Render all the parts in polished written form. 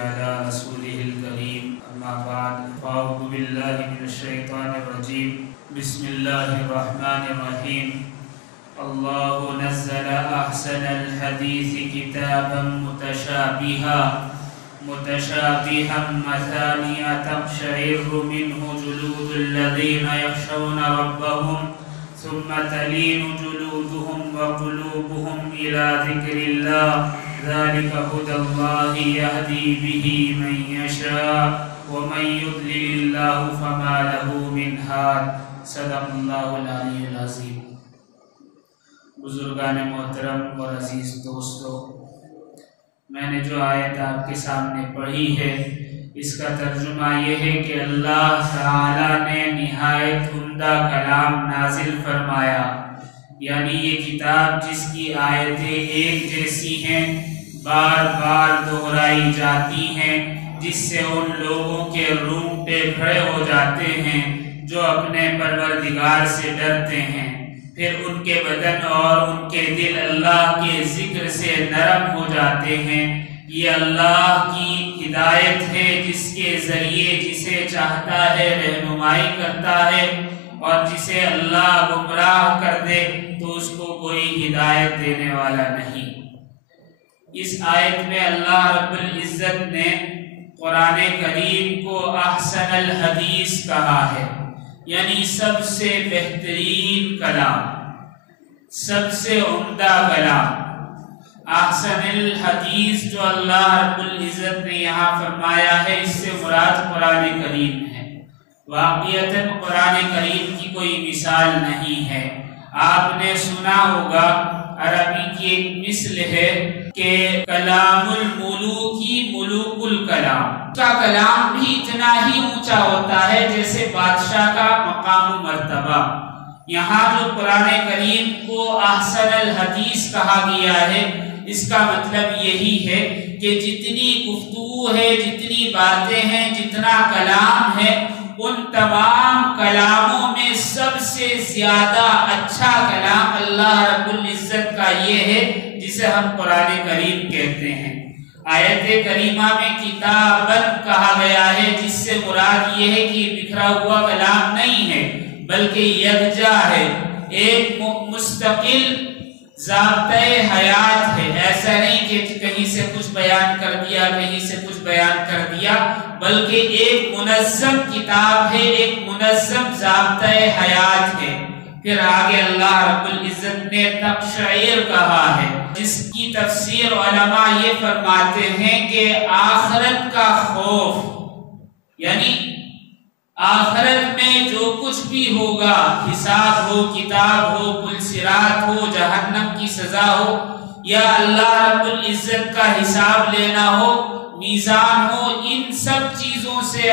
على رسوله الكريم أما بعد فأعوذ بالله من الشيطان الرجيم بسم الله الرحمن الرحيم الله نزل أحسن الحديث كتابا متشابها مثانية تقشعر منه جلود الذين يخشون ربهم ثم تلين جلودهم وقلوبهم إلى ذكر الله ذلك هدى الله يهدي به من يشاء ومن يضلل الله فما له من هاد صدق الله العلی العظیم۔ بزرگان محترم اور عزیز دوستو، میں نے جو آیت آپ کے سامنے پڑھی ہے اس کا ترجمہ یہ ہے کہ اللہ تعالی نے نہایت عمدہ کلام نازل فرمایا، یعنی یہ کتاب جس کی آیتیں ایک جیسی ہیں، بار بار دہرائی جاتی ہیں، جس سے ان لوگوں کے رونگٹے کھڑے ہو جاتے ہیں جو اپنے پروردگار سے ڈرتے ہیں، پھر ان کے بدن اور ان کے دل اللہ کے ذکر سے نرم ہو جاتے ہیں۔ یہ اللہ کی ہدایت ہے جس کے ذریعے جسے چاہتا ہے رہنمائی کرتا ہے، اور جسے اللہ گمراہ کر دے تو اس کو کوئی ہدایت دینے والا نہیں۔ اس آیت میں اللہ رب العزت نے قرآن کریم کو احسن الحدیث کہا ہے، یعنی سب سے بہترین کلام، سب سے عمدہ کلام۔ احسن الحدیث جو اللہ رب العزت نے یہاں فرمایا ہے، اس سے مراد قرآن کریم ہے۔ واقعتاً قرآن کریم کی کوئی مثال نہیں ہے۔ آپ نے سنا ہوگا عربی کی ایک مثل ہے کہ کلام الملوکی ملوک الکلام، کا کلام بھی اتنا ہی اونچا ہوتا ہے جیسے بادشاہ کا مقام و مرتبہ۔ یہاں جو قرآن کریم کو احسن الحدیث کہا گیا ہے، اس کا مطلب یہی ہے کہ جتنی گفتگو ہے، جتنی باتیں ہیں، جتنا کلام ہے، ان تمام کلاموں میں سب سے زیادہ اچھا کلام اللہ رب العزت کا یہ ہے جسے ہم قرآن کریم کہتے ہیں۔ آیت کریمہ میں کتاباً کہا گیا ہے، جس سے مراد یہ ہے کہ بکھرا ہوا کلام نہیں ہے بلکہ یکجا ہے، ایک مستقل ضابطۂ حیات ہے۔ ایسا نہیں کہ کہیں سے کچھ بیان کر دیا، کہیں سے کچھ بیان کر دیا، بلکہ ایک منظم کتاب ہے، ایک منظم ضابطۂ حیات ہے۔ پھر آگے اللہ رب العزت نے تقشعر کہا ہے، جس کی تفسیر علماء یہ فرماتے ہیں کہ آخرت کا خوف، یعنی آخرت میں جو کچھ بھی ہوگا، حساب ہو، کتاب ہو، پل صراط ہو، جہنم کی سزا ہو، یا اللہ رب العزت کا حساب لینا ہو، میزان ہو، ان سب چیزوں سے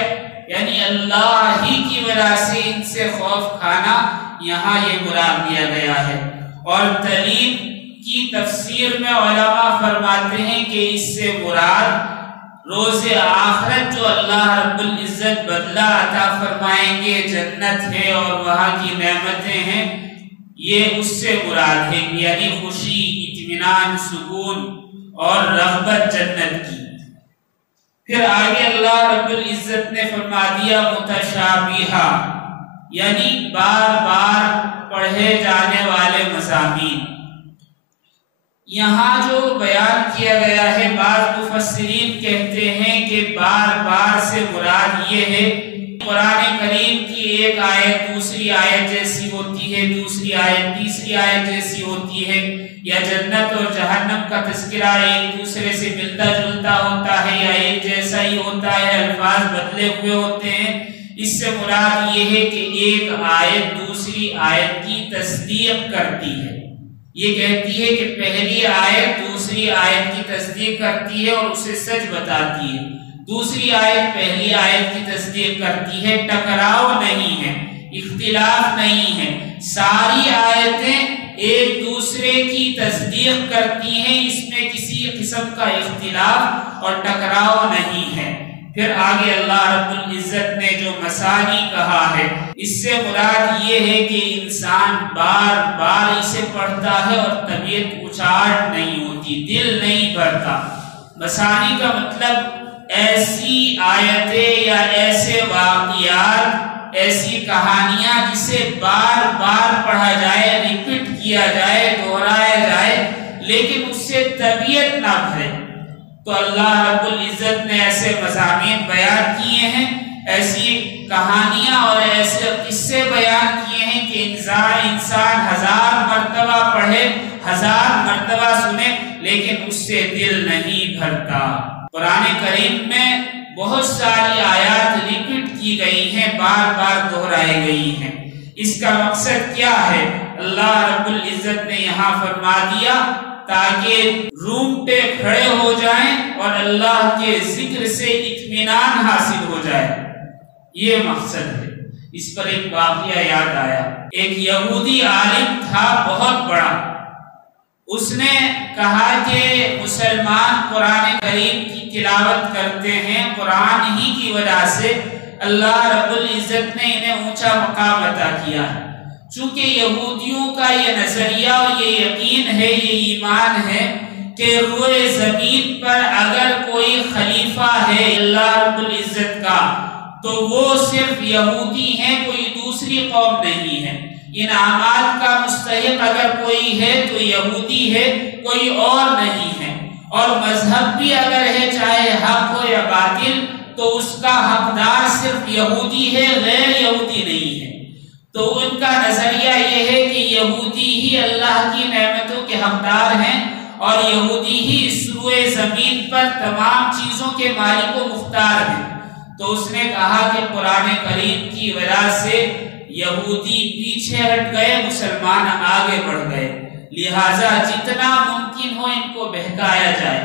یعنی اللہ ہی کی وجہ سے ان سے خوف کھانا یہاں یہ مراد دیا گیا ہے۔ اور تلین کی تفسیر میں علماء فرماتے ہیں کہ اس سے مراد روز آخرت جو اللہ رب العزت بدلہ عطا فرمائیں گے، جنت ہے اور وہاں کی نعمتیں ہیں، یہ اس سے مراد ہے، یعنی خوشی، اطمینان، سکون اور رغبت جنت کی۔ پھر آگے اللہ رب العزت نے فرما دیا متشابہہ، یعنی بار بار پڑھے جانے والے مضامین۔ یہاں جو بیان کیا گیا ہے، بعض مفسرین کہتے ہیں کہ بار بار سے مراد یہ ہے قرآن کریم کی ایک آیت دوسری آیت جیسی ہوتی ہے، دوسری آیت تیسری آیت جیسی ہوتی ہے، یا جنت اور جہنم کا تذکرہ ایک دوسرے سے ملتا جلتا ہوتا ہے یا ایک جیسا ہی ہوتا ہے، الفاظ بدلے ہوئے ہوتے ہیں۔ اس سے مراد یہ ہے کہ ایک آیت دوسری آیت کی تصدیق کرتی ہے، یہ کہتی ہے کہ پہلی آیت دوسری آیت کی تصدیق کرتی ہے اور اسے سچ بتاتی ہے، دوسری آیت پہلی آیت کی تصدیق کرتی ہے، ٹکراؤ نہیں ہے، اختلاف نہیں ہے، ساری آیتیں ایک دوسرے کی تصدیق کرتی ہیں، اس میں کسی قسم کا اختلاف اور ٹکراؤ نہیں ہے۔ پھر آگے اللہ رب العزت نے جو مثانی کہا ہے، اس سے مراد یہ ہے کہ انسان بار بار اسے پڑھتا ہے اور طبیعت اچاٹ نہیں ہوتی، دل نہیں بھرتا۔ مثانی کا مطلب ایسی آیتیں یا ایسے واقعات، ایسی کہانیاں جسے بار بار پڑھا جائے، ریپیٹ کیا جائے، دہرایا جائے، لیکن اس سے طبیعت نہ بھرے۔ تو اللہ رب العزت نے ایسے مضامین بیان کیے ہیں، ایسی کہانیاں اور ایسے قصے بیان کیے ہیں کہ انسان 1000 مرتبہ پڑھے، 1000 مرتبہ سنے، لیکن اس سے دل نہیں بھرتا۔ قرآن کریم میں بہت ساری آیات ریپیٹ کی گئی ہیں، بار بار دہرائی گئی ہیں۔ اس کا مقصد کیا ہے؟ اللہ رب العزت نے یہاں فرما دیا تاکہ رونگٹے کھڑے ہو جائیں اور اللہ کے ذکر سے اطمینان حاصل ہو جائے، یہ مقصد ہے۔ اس پر ایک واقعہ یاد آیا۔ ایک یہودی عالم تھا بہت بڑا، اس نے کہا کہ مسلمان قرآن کریم کی تلاوت کرتے ہیں، قرآن ہی کی وجہ سے اللہ رب العزت نے انہیں اونچا مقام عطا کیا ہے۔ چونکہ یہودیوں کا یہ نظریہ اور یہ یقین ہے، یہ ایمان ہے کہ روئے زمین پر اگر کوئی خلیفہ ہے اللہ رب العزت کا تو وہ صرف یہودی ہیں، کوئی دوسری قوم نہیں ہے۔ انعامات کا مستحق اگر کوئی ہے تو یہودی ہے، کوئی اور نہیں ہے۔ اور مذہب بھی اگر ہے، چاہے حق ہو یا باطل، تو اس کا حقدار صرف یہودی ہے، غیر یہودی نہیں ہے۔ تو ان کا نظریہ یہ ہے کہ یہودی ہی اللہ کی نعمتوں کے حقدار ہیں اور یہودی ہی اس روئے زمین پر تمام چیزوں کے مالک و مختار ہیں۔ تو اس نے کہا کہ قرآن کریم کی وجہ سے یہودی پیچھے ہٹ گئے، مسلمان آگے بڑھ گئے، لہٰذا جتنا ممکن ہو ان کو بہکایا جائے۔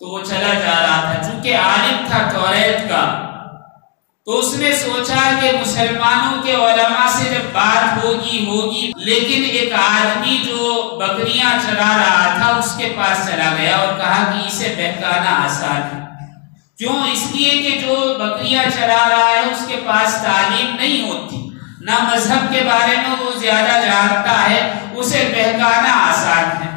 تو وہ چلا جا رہا تھا، چونکہ عالم تھا توریت کا، تو اس نے سوچا کہ مسلمانوں کے علماء سے جب بات ہوگی، لیکن ایک آدمی جو بکریاں چلا رہا تھا اس کے پاس چلا گیا اور کہا کہ اسے بہکانا آسان ہے۔ کیوں؟ اس لیے کہ جو بکریاں چلا رہا ہے اس کے پاس تعلیم نہیں ہوتی، نہ مذہب کے بارے میں وہ زیادہ جانتا ہے، اسے بہکانا آسان ہے۔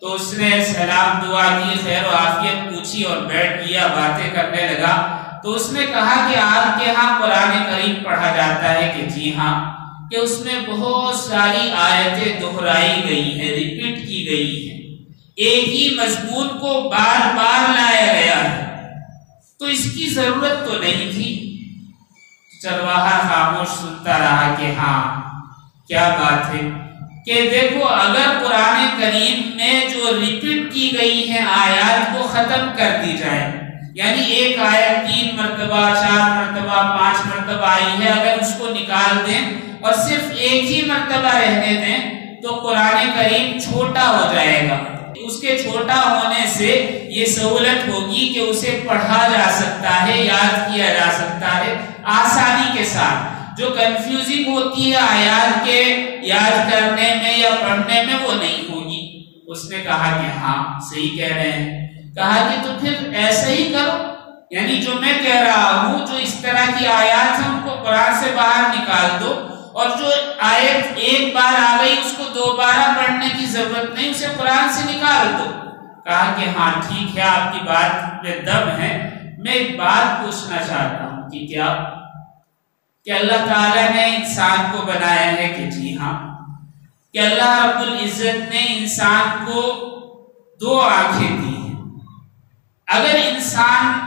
تو اس نے سلام دعا کی، خیر و عافیت پوچھی اور بیٹھ گیا، باتیں کرنے لگا۔ تو اس نے کہا کہ آپ کے ہاں قرآن کریم پڑھا جاتا ہے؟ کہ جی ہاں، کہ اس میں بہت ساری آیتیں دہرائی گئی ہیں، ریپیٹ کی گئی ہیں، ایک ہی مضمون کو بار بار لایا گیا ہے، تو اس کی ضرورت تو نہیں تھی۔ چرواہا خاموش سنتا رہا کہ ہاں کیا بات ہے، کہ دیکھو اگر قرآن کریم میں جو ریپیٹ کی گئی ہیں آیات کو ختم کر دی جائے، یعنی ایک آیت 3 مرتبہ 4 مرتبہ 5 مرتبہ آئی ہے، اگر اس کو نکال دیں اور صرف ایک ہی مرتبہ رہنے دیں تو قرآن کریم چھوٹا ہو جائے گا۔ اس کے چھوٹا ہونے سے یہ سہولت ہوگی کہ اسے پڑھا جا سکتا ہے، یاد کیا جا سکتا ہے آسانی کے ساتھ۔ جو کنفیوزنگ ہوتی ہے آیات کے یاد کرنے میں یا پڑھنے میں، وہ نہیں ہوگی۔ اس نے کہا کہ ہاں صحیح کہہ رہے ہیں۔ کہا کہ تو پھر ایسا ہی کرو، یعنی جو میں کہہ رہا ہوں، جو اس طرح کی آیات ہیں ان کو قرآن سے باہر نکال دو، اور جو آیت ایک بار آ گئی اس کو دوبارہ پڑھنے کی ضرورت نہیں، اسے قرآن سے نکال دو۔ کہا کہ ہاں ٹھیک ہے، آپ کی بات میں دم ہے۔ میں ایک بات پوچھنا چاہتا ہوں کہ کیا کہ اللہ تعالیٰ نے انسان کو بنایا ہے؟ کہ جی ہاں۔ کہ اللہ رب العزت نے انسان کو 2 آنکھیں دی ہیں، اگر انسان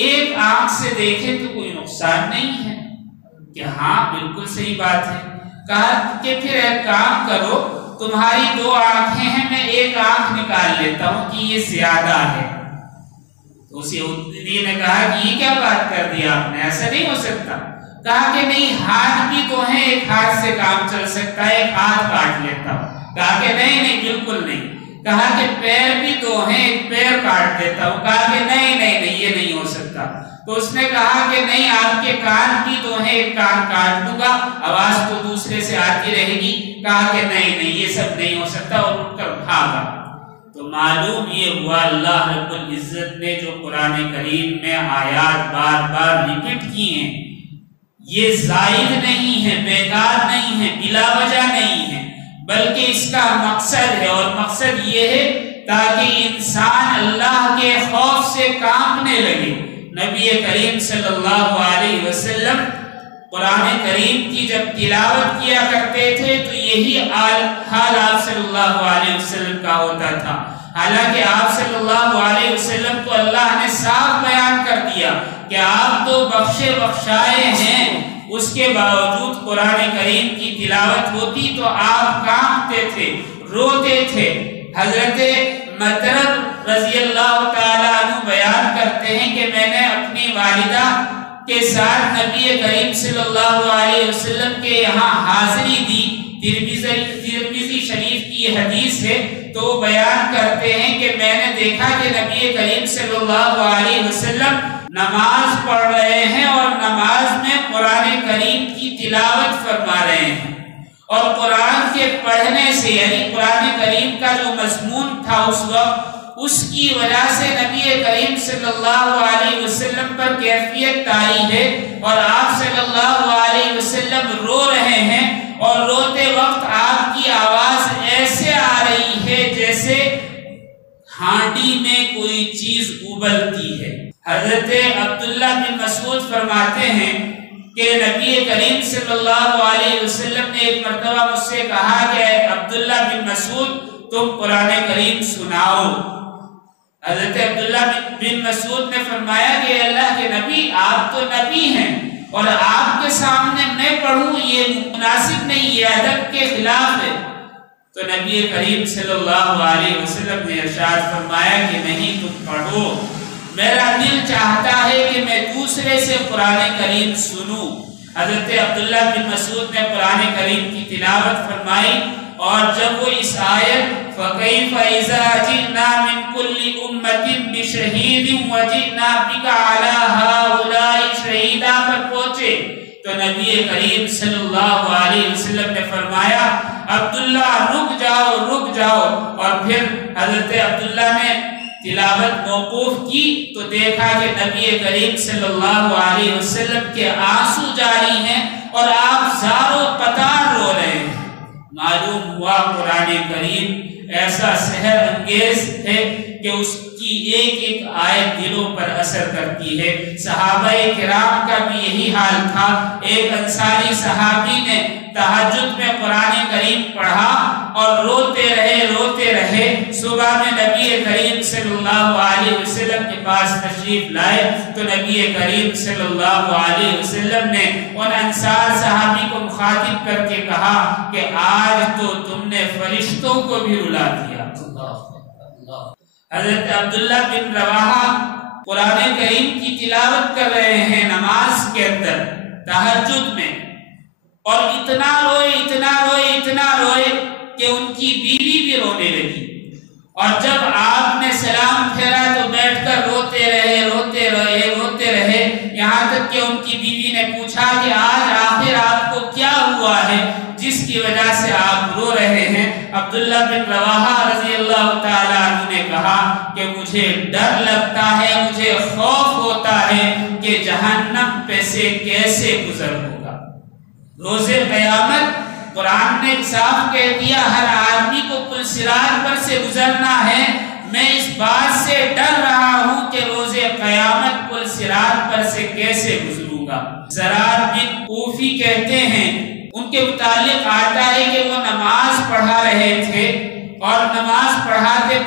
ایک آنکھ سے دیکھے تو کوئی نقصان نہیں ہے؟ کہ ہاں بالکل صحیح بات ہے۔ کہا کہ پھر ایک کام کرو، تمہاری 2 آنکھیں ہیں، میں ایک آنکھ نکال لیتا ہوں کہ یہ زیادہ ہے۔ تو اس یہودی نے کہا کہ یہ کیا بات کر دی آپ نے، ایسا نہیں ہو سکتا۔ کہا کہ نہیں، ہاتھ بھی تو ہیں، ایک ہاتھ سے کام چل سکتا ہے، ایک ہاتھ کاٹ لیتا ہوں۔ کہا کہ نہیں بالکل نہیں۔ کہا کہ پیر بھی 2 ہیں، ایک پیر کاٹ دیتا ہوں۔ کہا کہ نہیں یہ نہیں ہو سکتا۔ تو اس نے کہا کہ نہیں، آپ کے کان بھی 2 ہیں، ایک کان کاٹ دوں گا، آواز تو دوسرے سے آتی رہے گی۔ کہا کہ نہیں یہ سب نہیں ہو سکتا، اور اٹھ کر بھاگا۔ تو معلوم یہ ہوا اللہ رب العزت نے جو قرآن کریم میں آیات بار بار ریپیٹ کی ہیں، یہ زائد نہیں ہے، بیکار نہیں ہے، بلا وجہ نہیں ہے، بلکہ اس کا مقصد ہے، اور مقصد یہ ہے تاکہ انسان اللہ کے خوف سے کانپنے لگے، نبی کریم صلی اللہ علیہ وسلم قرآن کریم کی جب تلاوت کیا کرتے تھے تو یہی حال آپ صلی اللہ علیہ وسلم کا ہوتا تھا. حالانکہ آپ صلی اللہ علیہ وسلم کو اللہ نے صاف بیان کر دیا کہ آپ تو بخشے بخشائے ہیں، اس کے باوجود قرآن کریم کی تلاوت ہوتی تو آپ کانپتے تھے، روتے تھے. حضرت مطرب رضی اللہ تعالیٰ عنہ بیان کرتے ہیں کہ میں نے اپنی والدہ کے ساتھ نبی کریم صلی اللہ علیہ وسلم کے یہاں حاضری دی. ترمذی شریف کی حدیث ہے تو بیان کرتے ہیں کہ میں نے دیکھا کہ نبی کریم صلی اللہ علیہ وسلم نماز پڑھ رہے ہیں اور نماز میں قرآن کریم کی تلاوت فرما رہے ہیں، اور قرآن کے پڑھنے سے یعنی قرآن کریم کا جو مضمون تھا اس وقت، اس کی وجہ سے نبی کریم صلی اللہ علیہ وسلم پر کیفیت طاری ہے اور آپ صلی اللہ علیہ وسلم رو رہے ہیں، اور روتے وقت آپ کی آواز ایسے آ رہی ہے جیسے ہانڈی میں کوئی چیز ابلتی ہے. حضرت عبداللہ بن مسعود فرماتے ہیں کہ نبی کریم صلی اللہ علیہ وسلم نے ایک مرتبہ مجھ سے کہا کہ عبداللہ بن مسعود تم قرآن کریم سناؤ. حضرت عبداللہ بن مسعود نے فرمایا کہ اللہ کے نبی آپ تو نبی ہیں اور آپ کے سامنے میں پڑھوں یہ مناسب نہیں، یہ ادب کے خلاف ہے. تو نبی کریم صلی اللہ علیہ وسلم نے ارشاد فرمایا کہ نہیں تم پڑھو، میرا دل چاہتا ہے کہ میں دوسرے سے قرآن کریم سنوں. حضرت عبداللہ بن مسعود نے قرآن کریم کی تلاوت فرمائی، اور جب وہ اس آیت فَكَيْفَ إِذَا جِئْنَا مِنْ كُلِّ أُمَّةٍ بِشَهِيدٍ وَجِئْنَا بِكَ عَلَى هَؤُلَاءِ شَهِيدًا پر پہنچے تو نبی کریم صلی اللہ علیہ وسلم نے فرمایا عبداللہ رک جاؤ. اور پھر حضرت عبداللہ نے تلاوت موقوف کی تو دیکھا کہ نبی کریم صلی اللہ علیہ وسلم کے آنسو جاری ہیں اور آپ زاروں قطار رو رہے ہیں. معلوم ہوا قرآن کریم ایسا سحر انگیز ہے کہ اس کی ایک ایک آیت دلوں پر اثر کرتی ہے. صحابہ کرام کا بھی یہی حال تھا. ایک انصاری صحابی نے تہجد میں قرآن کریم پڑھا اور روتے رہے. صبح میں نبی کریم صلی اللہ علیہ وسلم کے پاس تشریف لائے تو نبی کریم صلی اللہ علیہ وسلم نے ان انصار صحابی کو مخاطب کر کے کہا کہ آج تو تم نے فرشتوں کو بھی رلا دیا. حضرت عبداللہ بن رواحہ قرآن کریم کی تلاوت کر رہے ہیں نماز کے اندر تہجد میں، اور اتنا روئے کہ ان کی بیوی بھی رونے لگی. اور جب آپ نے سلام پھیرا تو بیٹھ کر روتے رہے یہاں تک کہ ان کی بیوی نے پوچھا کہ آج آخر آپ کو کیا ہوا ہے جس کی وجہ سے آپ رو رہے ہیں. عبداللہ بن رواحہ رضی اللہ تعالیٰ عنہ نے کہا کہ مجھے ڈر لگتا ہے، مجھے خوف ہوتا ہے کہ جہنم پہ سے کیسے گزر ہوگا. روز قیامت قرآن نے صاف کہہ دیا ہر آدمی کو پل صراط پر سے گزرنا ہے. میں اس بات سے ڈر رہا ہوں کہ روز قیامت پل صراط پر سے کیسے گزروں گا. زرار بن کوفی کہتے ہیں ان کے متعلق آتا ہے کہ وہ نماز پڑھا رہے تھے اور نماز پڑھاتے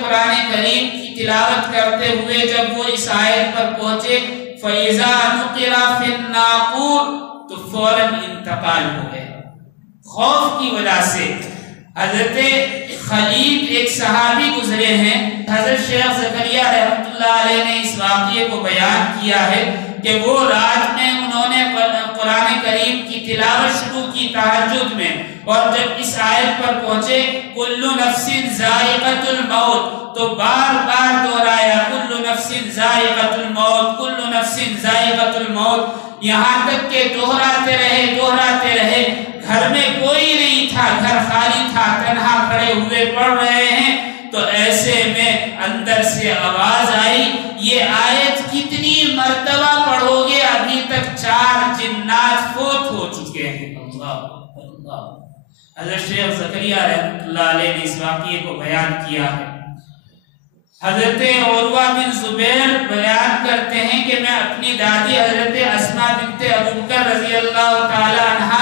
قرآن کریم کی تلاوت کرتے ہوئے جب وہ اس آیت پر پہنچے فَإِذَا نُقِرَ فِي النَّاقُورِ تو فوراً انتقال ہو گئے خوف کی وجہ سے. حضرت خلیل ایک صحابی گزرے ہیں. حضرت شیخ زکریا رحمۃ اللہ علیہ نے اس واقعے کو بیان کیا ہے کہ وہ رات میں انہوں نے قرآن کریم کی تلاوت شروع کی تہجد میں، اور جب اس آیت پر پہنچے کل نفس ذائقۃ الموت تو بار دہرایا کل نفس ذائقۃ الموت، کل نفس ذائقۃ الموت، یہاں تک کہ دہراتے رہے. گھر میں کوئی نہیں تھا، گھر خالی تھا، تنہا کھڑے ہوئے پڑھ رہے ہیں تو ایسے میں اندر سے آواز آئی یہ آیت کتنی مرتبہ پڑھو گے؟ ابھی تک 4 جنات فوت ہو چکے ہیں. اللہ. حضرت شیخ زکریا رحمۃ اللہ علیہ نے اس واقعے کو بیان کیا ہے. حضرت عروہ بن زبیر بیان کرتے ہیں کہ میں اپنی دادی حضرت اسماء بنت ابو بکر رضی اللہ تعالی عنہ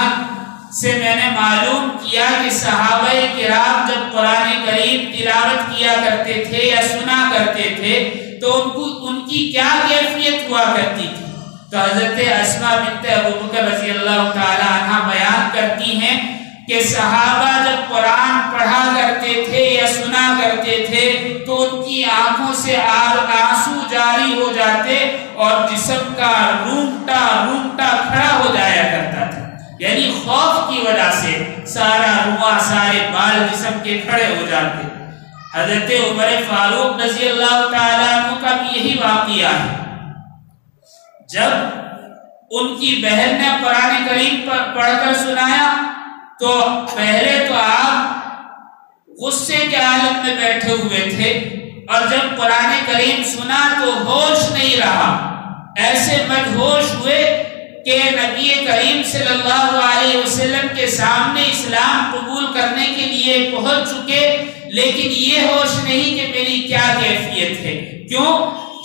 سے میں نے معلوم کیا کہ صحابہ کرام جب قرآن کریم تلاوت کیا کرتے تھے یا سنا کرتے تھے تو ان کی کیا کیفیت ہوا کرتی تھی. تو حضرت اسماء بنت ابو بکر رضی اللہ تعالی عنہ بیان کرتی ہیں کہ صحابہ جب قرآن پڑھا کرتے تھے یا سنا کرتے تھے تو ان کی آنکھوں سے آنسو جاری ہو جاتے اور جسم کا رونگٹا رونگٹا کھڑا ہو جایا کرتا تھا. یعنی خوف کی وجہ سے سارا رواں سارے بال جسم کے کھڑے ہو جاتے. حضرت عمر فاروق رضی اللہ تعالیٰ عنہ کا بھی یہی واقعہ ہے. جب ان کی بہن نے قرآن کریم پڑھ کر سنایا تو پہلے تو آپ غصے کے حالت میں بیٹھے ہوئے تھے اور جب قرآن کریم سنا تو ہوش نہیں رہا. ایسے مدہوش ہوئے کہ نبی کریم صلی اللہ علیہ وسلم کے سامنے اسلام قبول کرنے کے لیے پہنچ چکے لیکن یہ ہوش نہیں کہ میری کیا کیفیت ہے. کیوں؟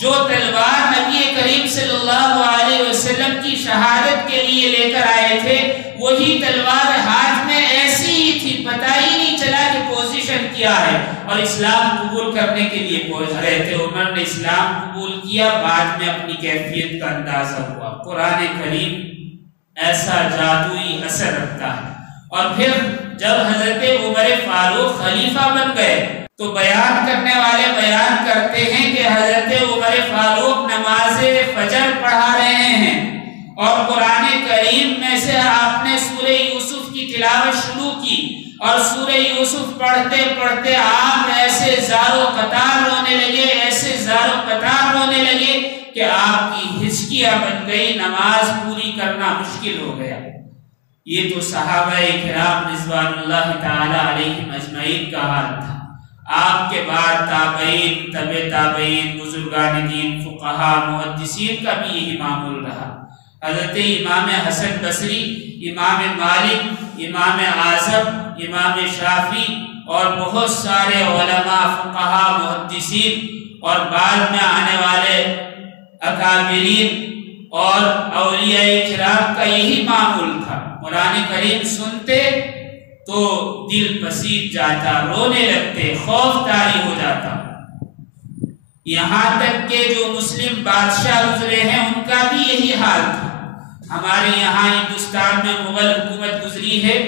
جو تلوار نبی کریم صلی اللہ علیہ وسلم کی شہادت کے لیے لے کر آئے تھے وہی تلوار ہاتھ میں ایسی ہی تھی, پتہ ہی نہیں چلا کہ پوزیشن کیا ہے اور اسلام قبول کرنے کے لیے پہنچ رہے تھے. عمر نے اسلام قبول کیا, بعد میں اپنی کیفیت کا اندازہ ہوا. قرآن کریم ایسا جادوئی اثر رکھتا ہے. اور پھر جب حضرت عمر فاروق خلیفہ بن گئے تو بیان کرنے والے بیان کرتے ہیں کہ حضرت عمر فاروق نماز فجر پڑھا رہے ہیں اور قرآن کریم میں سے آپ نے سورہ یوسف کی تلاوت شروع کی اور سورہ یوسف پڑھتے پڑھتے آپ ایسے زار و قطار رونے لگے, ایسے زار و قطار رونے لگے کہ آپ کی ہچکیاں بن گئی, نماز پوری کرنا مشکل ہو گیا. یہ تو صحابہ کرام رضوان اللہ تعالی علیہم اجمعین کا حال تھا. آپ کے بعد تابعین, تبع تابعین, بزرگان دین, فقہا, محدثین کا بھی یہی معمول رہا. حضرت امام حسن بصری, امام مالک, امام اعظم, امام شافعی اور بہت سارے علماء, فقہا, محدثین اور بعد میں آنے والے اکابرین اور اولیاء کرام کا یہی معمول تھا. قرآن کریم سنتے تو دل پسیج جاتا, رونے لگتے, خوف طاری ہو جاتا. یہاں تک کہ جو مسلم بادشاہ گزرے ہیں ان کا بھی یہی حال تھا. ہمارے یہاں ہندوستان میں مغل حکومت گزری ہے,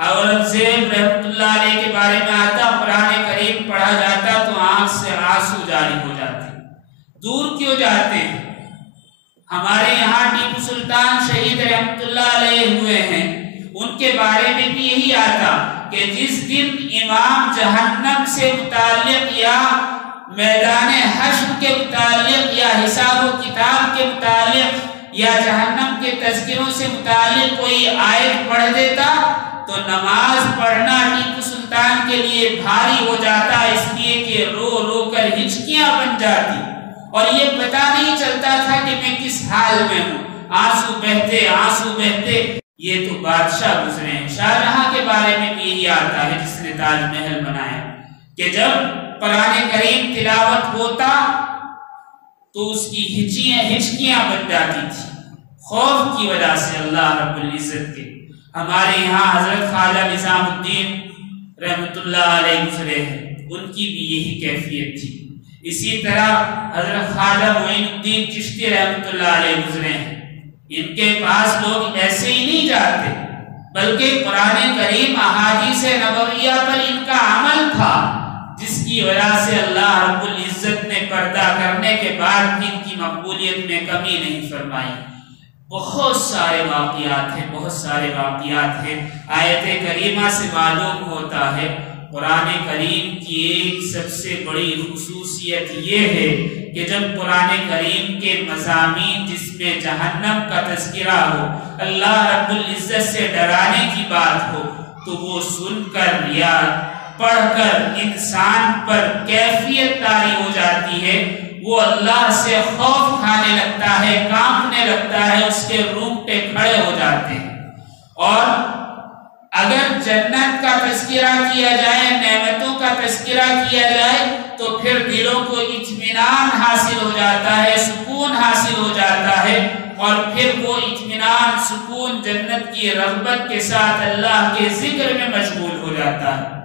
اورنگزیب رحمۃ اللہ علیہ کے بارے میں آتا, قرآن کریم پڑھا جاتا تو آنکھ سے آنسو جاری ہو جاتے. دور کیوں جاتے ہیں؟ ہمارے یہاں ٹیپو سلطان شہید رحمۃ اللہ علیہ ہوئے ہیں, ان کے بارے میں بھی یہی آتا کہ جس دن امام جہنم سے متعلق یا میدان حشر کے متعلق یا حساب و کتاب کے متعلق یا جہنم کے تذکروں سے متعلق کوئی آیت پڑھ دیتا تو نماز پڑھنا ٹیپو سلطان کے لیے بھاری ہو جاتا, اس لیے کہ رو رو کر ہچکیاں بن جاتی اور یہ پتہ نہیں چلتا تھا کہ میں کس حال میں ہوں. آنسو بہتے آنسو بہتے. یہ تو بادشاہ گزرے ہیں. شاہ جہاں کے بارے میں بھی یہی آتا ہے جس نے تاج محل بنایا کہ جب قرآن کریم تلاوت ہوتا تو اس کی ہچکیاں بن جاتی تھی خوف کی وجہ سے اللہ رب العزت کے. ہمارے یہاں حضرت خواجہ نظام الدین رحمۃ اللہ علیہ گزرے ہیں, ان کی بھی یہی کیفیت تھی. اسی طرح حضرت خواجہ معین الدین چشتی رحمۃ اللہ علیہ گزرے ہیں. ان کے پاس لوگ ایسے ہی نہیں جاتے بلکہ قرآن کریم احادیث نبویہ پر ان کا عمل تھا, جس کی وجہ سے اللہ رب العزت نے پردہ کرنے کے بعد ان کی مقبولیت میں کمی نہیں فرمائی. بہت سارے واقعات ہیں, بہت سارے واقعات ہیں. آیت کریمہ سے معلوم ہوتا ہے قرآن کریم کی ایک سب سے بڑی خصوصیت یہ ہے کہ جب قرآن کریم کے مضامین جس میں جہنم کا تذکرہ ہو, اللہ رب العزت سے ڈرانے کی بات ہو, تو وہ سن کر یا پڑھ کر انسان پر کیفیت طاری ہو جاتی ہے. وہ اللہ سے خوف کھانے لگتا ہے, کانپنے لگتا ہے, اس کے رونگٹے کھڑے ہو جاتے ہیں. اور اگر جنت کا تذکرہ کیا جائے, نعمتوں کا تذکرہ کیا جائے, تو پھر دلوں کو جاتا ہے، سکون حاصل ہو جاتا ہے، اور پھر وہ اطمینان، سکون، جنت کی رغبت کے ساتھ اللہ کے ذکر میں مشغول ہو جاتا ہے۔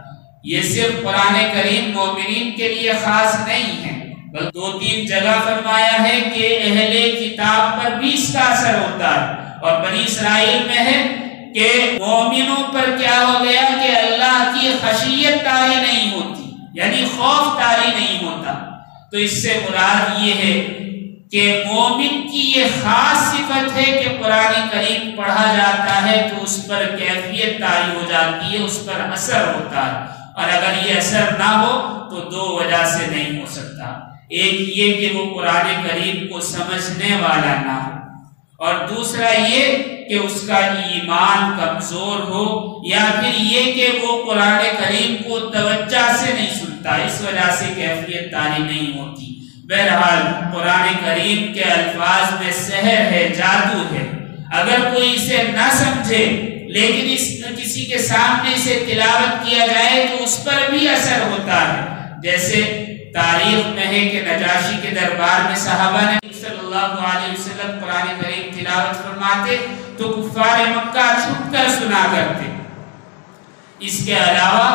یہ صرف قرآن کریم مومنین کے لیے خاص نہیں ہے، بلکہ 2-3 جگہ فرمایا ہے کہ اہل کتاب پر بھی اس کا اثر ہوتا ہے، اور بنی اسرائیل میں ہے کہ مومنوں پر کیا ہو گیا کہ اللہ کی خشیت طاری نہیں ہوتی، یعنی خوف طاری نہیں ہوتا۔ تو اس سے مراد یہ ہے کہ مومن کی یہ خاص صفت ہے کہ قرآن کریم پڑھا جاتا ہے تو اس پر کیفیت طاری ہو جاتی ہے، اس پر اثر ہوتا ہے، اور اگر یہ اثر نہ ہو تو 2 وجہ سے نہیں ہو سکتا۔ ایک یہ کہ وہ قرآن کریم کو سمجھنے والا نہ ہو، اور دوسرا یہ کہ اس کا ایمان کمزور ہو، یا پھر یہ کہ وہ قرآن کریم کو توجہ سے نہیں سنتا، اس وجہ سے کیفیت طاری نہیں ہوتی۔ بہرحال قرآن کریم کے الفاظ میں سحر ہے، جادو ہے۔ اگر کوئی اسے نہ سمجھے لیکن کسی کے سامنے اسے تلاوت کیا جائے تو اس پر بھی اثر ہوتا ہے۔ جیسے تاریخ میں ہے کہ نجاشی کے دربار میں صحابہ نے صلی اللہ علیہ وسلم قرآن کریم تلاوت فرماتے تو کفار مکہ چھپ کر سنا کرتے۔ اس کے علاوہ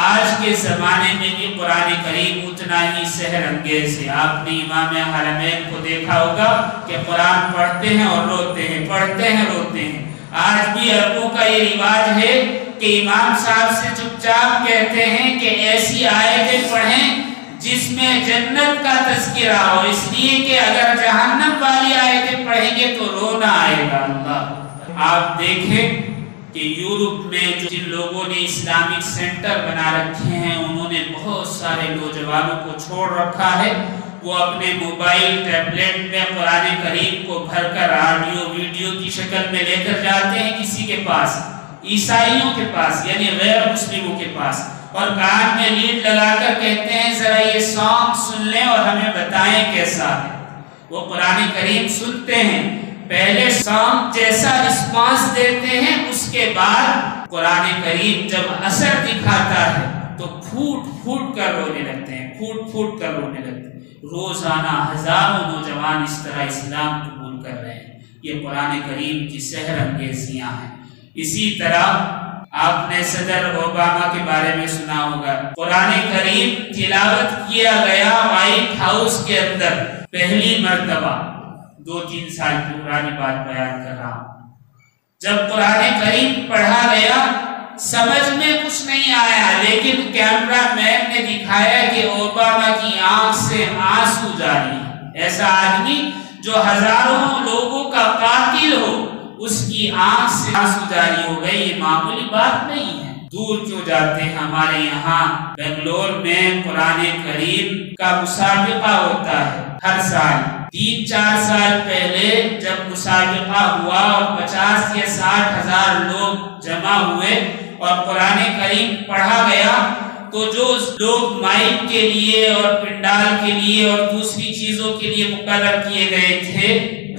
آج کے زمانے میں بھی قرآن کریم اتنا ہی سحر انگیز ہے۔ آپ نے امام حرمین کو دیکھا ہوگا کہ قرآن پڑھتے ہیں اور روتے ہیں، پڑھتے ہیں روتے ہیں۔ آج بھی عربوں کا یہ رواج ہے کہ امام صاحب سے چپ چاپ کہتے ہیں کہ ایسی آیتیں پڑھیں جس میں جنت کا تذکرہ ہو، اس لیے کہ اگر جہنم والی آیتیں پڑھیں گے تو رونا آئے گا۔ اللہ، آپ دیکھیں کہ یورپ میں جن لوگوں نے اسلامک سینٹر بنا رکھے ہیں انہوں نے بہت سارے نوجوانوں کو چھوڑ رکھا ہے، وہ اپنے موبائل ٹیبلٹ میں قرآن کریم کو بھر کر آڈیو ویڈیو کی شکل میں لے کر جاتے ہیں کسی کے پاس، عیسائیوں کے پاس یعنی غیر مسلموں کے پاس، اور کان میں لیڈ لگا کر کہتے ہیں ذرا یہ سانگ سن لیں اور ہمیں بتائیں کیسا ہے۔ وہ قرآن کریم سنتے ہیں، پہلے سانگ جیسا رسپانس دیتے ہیں، اس کے بعد قرآن کریم جب اثر دکھاتا ہے تو پھوٹ پھوٹ کر رونے لگتے ہیں، پھوٹ پھوٹ کر رونے لگتے ہیں۔ روزانہ ہزاروں نوجوان اس طرح اسلام قبول کر رہے ہیں۔ یہ قرآن کریم کی سحر انگیزیاں ہیں۔ اسی طرح آپ نے صدر اوباما کے بارے میں سنا ہوگا، قرآن کریم تلاوت کیا گیا وائٹ ہاؤس کے اندر پہلی مرتبہ، 2-3 سال پرانی بات بیان کر رہا ہوں۔ جب قرآن کریم پڑھا گیا سمجھ میں کچھ نہیں آیا، لیکن کیمرہ مین نے دکھایا کہ اوباما کی آنکھ سے آنسو جاری ہے۔ ایسا آدمی جو ہزاروں لوگوں کا قاتل ہو، اس کی آنکھ سے آنسو جاری ہو گئی، یہ معمولی بات نہیں ہے۔ دور کیوں جاتے ہیں؟ ہمارے یہاں بنگلور میں قرآن کریم کا مسابقہ ہوتا ہے ہر سال۔ 3-4 سال پہلے جب مسابقہ ہوا اور 50 یا 60 ہزار لوگ جمع ہوئے اور قرآن کریم پڑھا گیا، تو جو لوگ مائک کے لیے اور پنڈال کے لیے اور دوسری چیزوں کے لیے مقرر کیے گئے تھے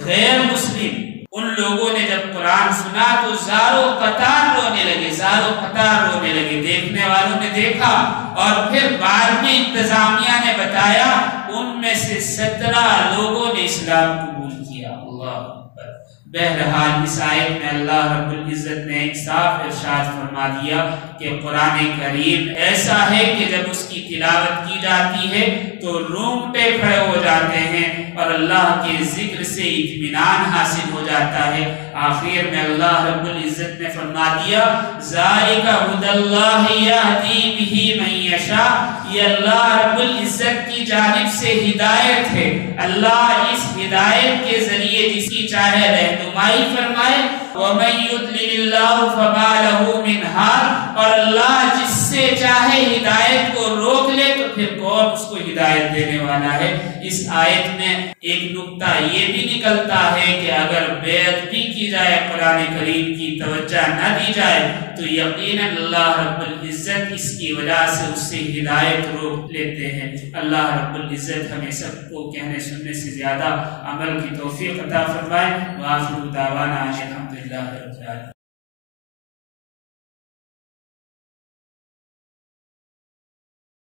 غیر مسلم، ان لوگوں نے جب قرآن سنا تو زاروں قطار رونے لگے، زاروں قطار رونے لگے۔ دیکھنے والوں نے دیکھا اور پھر بعد میں انتظامیہ نے بتایا ان میں سے 17 لوگوں نے اسلام قبول کیا۔ اللہ اکبر۔ بہرحال اس آیت میں اللہ رب العزت نے ایک صاف ارشاد فرما دیا کہ قرآن کریم ایسا ہے کہ جب اس کی تلاوت کی جاتی ہے تو رونگٹے کھڑے ہو جاتے ہیں اور اللہ کے ذکر سے اطمینان حاصل ہو جاتا ہے۔ آخر میں اللہ رب العزت نے فرما دیا ذالک ھدی اللہ یہدی بہ من یشاء، یہ اللہ رب العزت کی جانب سے ہدایت ہے۔ اللہ اس ہدایت کے ذریعے جس کی چاہے رہنمائی فرمائے، وَمَن يُضْلِلِ اللَّهُ فَمَا لَهُ مِنْ هَادٍ، اور اللہ جس سے چاہے ہدایت کو روک لے تو پھر کون اس کو ہدایت دینے والا ہے۔ اس آیت میں ایک نکتہ یہ بھی نکلتا ہے کہ اگر بیعت بھی کی جائے قرآن کریم کی، توجہ نہ دی جائے تو یقیناً اللہ رب العزت اس کی وجہ سے اس سے ہدایت روک لیتے ہیں۔ اللہ رب العزت ہمیں سب کو کہنے سننے سے زیادہ عمل کی توفیق عطا فرمائے۔ وآخر دعوانا الحمدللہ رب العالمین۔